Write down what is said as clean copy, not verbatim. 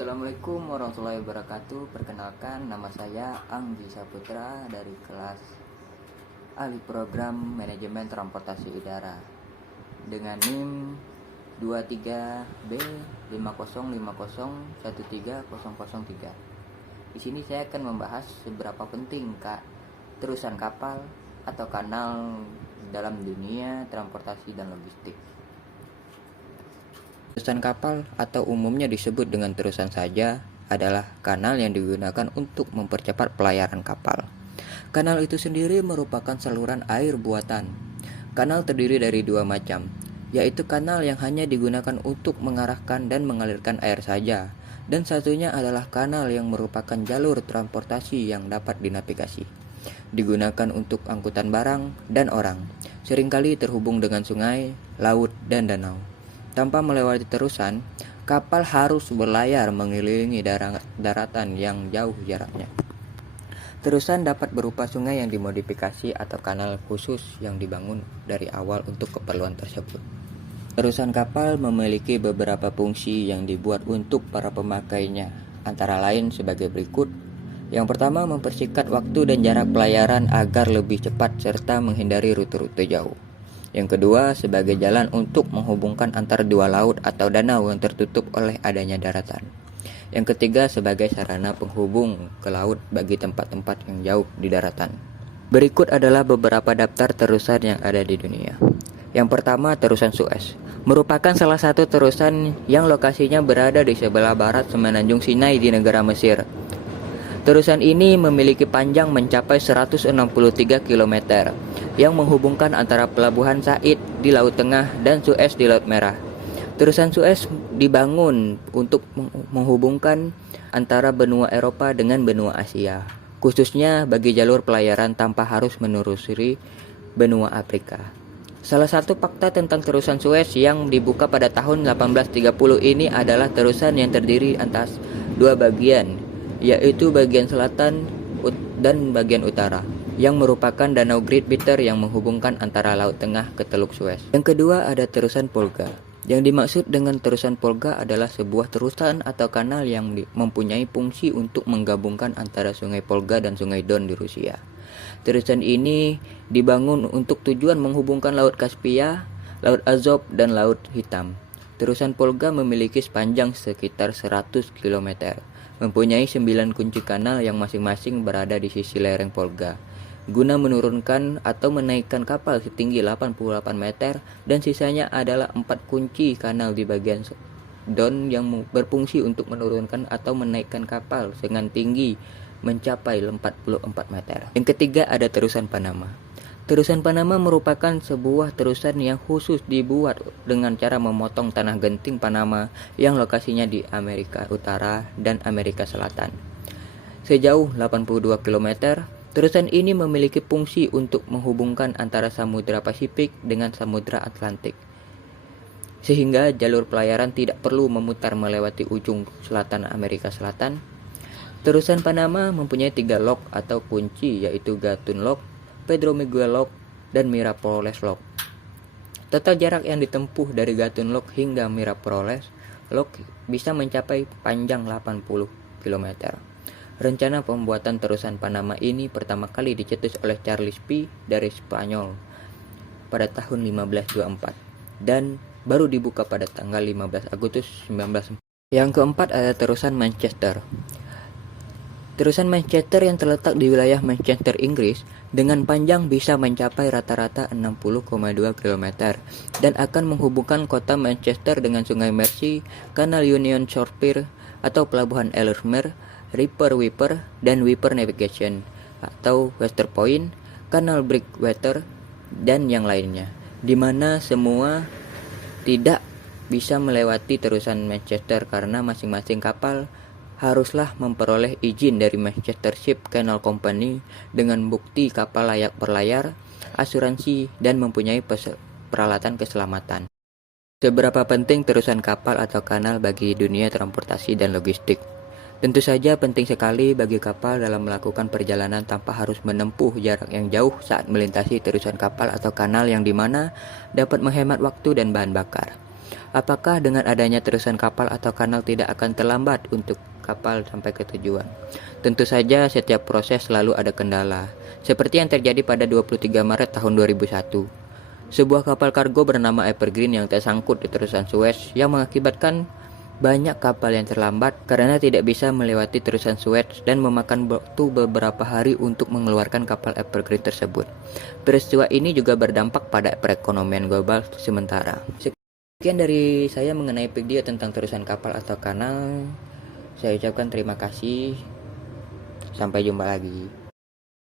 Assalamualaikum warahmatullahi wabarakatuh. Perkenalkan, nama saya Anggi Saputra dari kelas ahli program manajemen transportasi udara dengan NIM 23B5050130003. Di sini saya akan membahas seberapa penting terusan kapal atau kanal dalam dunia transportasi dan logistik. Terusan kapal atau umumnya disebut dengan terusan saja adalah kanal yang digunakan untuk mempercepat pelayaran kapal. Kanal itu sendiri merupakan saluran air buatan. Kanal terdiri dari dua macam, yaitu kanal yang hanya digunakan untuk mengarahkan dan mengalirkan air saja, dan satunya adalah kanal yang merupakan jalur transportasi yang dapat dinavigasi. Digunakan untuk angkutan barang dan orang, seringkali terhubung dengan sungai, laut, dan danau. Tanpa melewati terusan, kapal harus berlayar mengelilingi daratan yang jauh jaraknya. Terusan dapat berupa sungai yang dimodifikasi atau kanal khusus yang dibangun dari awal untuk keperluan tersebut. Terusan kapal memiliki beberapa fungsi yang dibuat untuk para pemakainya, antara lain sebagai berikut. Yang pertama, mempersingkat waktu dan jarak pelayaran agar lebih cepat serta menghindari rute-rute jauh. Yang kedua, sebagai jalan untuk menghubungkan antara dua laut atau danau yang tertutup oleh adanya daratan. Yang ketiga, sebagai sarana penghubung ke laut bagi tempat-tempat yang jauh di daratan. Berikut adalah beberapa daftar terusan yang ada di dunia. Yang pertama, terusan Suez. Merupakan salah satu terusan yang lokasinya berada di sebelah barat semenanjung Sinai di negara Mesir. Terusan ini memiliki panjang mencapai 163 km yang menghubungkan antara pelabuhan Said di Laut Tengah dan Suez di Laut Merah. Terusan Suez dibangun untuk menghubungkan antara benua Eropa dengan benua Asia, khususnya bagi jalur pelayaran tanpa harus menelusuri benua Afrika. Salah satu fakta tentang terusan Suez yang dibuka pada tahun 1830 ini adalah terusan yang terdiri atas dua bagian, yaitu bagian selatan dan bagian utara, yang merupakan danau Great Bitter yang menghubungkan antara Laut Tengah ke Teluk Suez. Yang kedua ada terusan Volga. Yang dimaksud dengan terusan Volga adalah sebuah terusan atau kanal yang mempunyai fungsi untuk menggabungkan antara Sungai Volga dan Sungai Don di Rusia. Terusan ini dibangun untuk tujuan menghubungkan Laut Kaspia, Laut Azov, dan Laut Hitam. Terusan Volga memiliki sepanjang sekitar 100 km. Mempunyai 9 kunci kanal yang masing-masing berada di sisi lereng Volga, guna menurunkan atau menaikkan kapal setinggi 88 meter, dan sisanya adalah 4 kunci kanal di bagian Don yang berfungsi untuk menurunkan atau menaikkan kapal dengan tinggi mencapai 44 meter. Yang ketiga ada terusan Panama. Terusan Panama merupakan sebuah terusan yang khusus dibuat dengan cara memotong tanah genting Panama yang lokasinya di Amerika Utara dan Amerika Selatan. Sejauh 82 km, terusan ini memiliki fungsi untuk menghubungkan antara Samudra Pasifik dengan Samudra Atlantik, sehingga jalur pelayaran tidak perlu memutar melewati ujung selatan Amerika Selatan. Terusan Panama mempunyai 3 lock atau kunci, yaitu Gatun Lock, Pedro Miguel Lock, dan Miraflores Lock. Total jarak yang ditempuh dari Gatun Lock hingga Miraflores Lock bisa mencapai panjang 80 km. Rencana pembuatan terusan Panama ini pertama kali dicetus oleh Charles P. dari Spanyol pada tahun 1524 dan baru dibuka pada tanggal 15 Agustus 1940. Yang keempat ada terusan Manchester. Terusan Manchester yang terletak di wilayah Manchester, Inggris, dengan panjang bisa mencapai rata-rata 60,2 km dan akan menghubungkan kota Manchester dengan Sungai Mersey, Kanal Union Shropshire atau Pelabuhan Ellesmere, River Wipper, dan Wipper Navigation atau Wester Point, Kanal Breakwater, dan yang lainnya, di mana semua tidak bisa melewati terusan Manchester karena masing-masing kapal haruslah memperoleh izin dari Manchester Ship Canal Company dengan bukti kapal layak berlayar, asuransi, dan mempunyai peralatan keselamatan. Seberapa penting terusan kapal atau kanal bagi dunia transportasi dan logistik? Tentu saja penting sekali bagi kapal dalam melakukan perjalanan tanpa harus menempuh jarak yang jauh saat melintasi terusan kapal atau kanal yang dimana dapat menghemat waktu dan bahan bakar. Apakah dengan adanya terusan kapal atau kanal tidak akan terlambat untuk kapal sampai ke tujuan? Tentu saja setiap proses selalu ada kendala, seperti yang terjadi pada 23 Maret tahun 2001. Sebuah kapal kargo bernama Evergreen yang tersangkut di terusan Suez yang mengakibatkan banyak kapal yang terlambat karena tidak bisa melewati terusan Suez dan memakan waktu beberapa hari untuk mengeluarkan kapal Evergreen tersebut. Peristiwa ini juga berdampak pada perekonomian global sementara. Sekian dari saya mengenai video tentang terusan kapal atau kanal. Saya ucapkan terima kasih. Sampai jumpa lagi.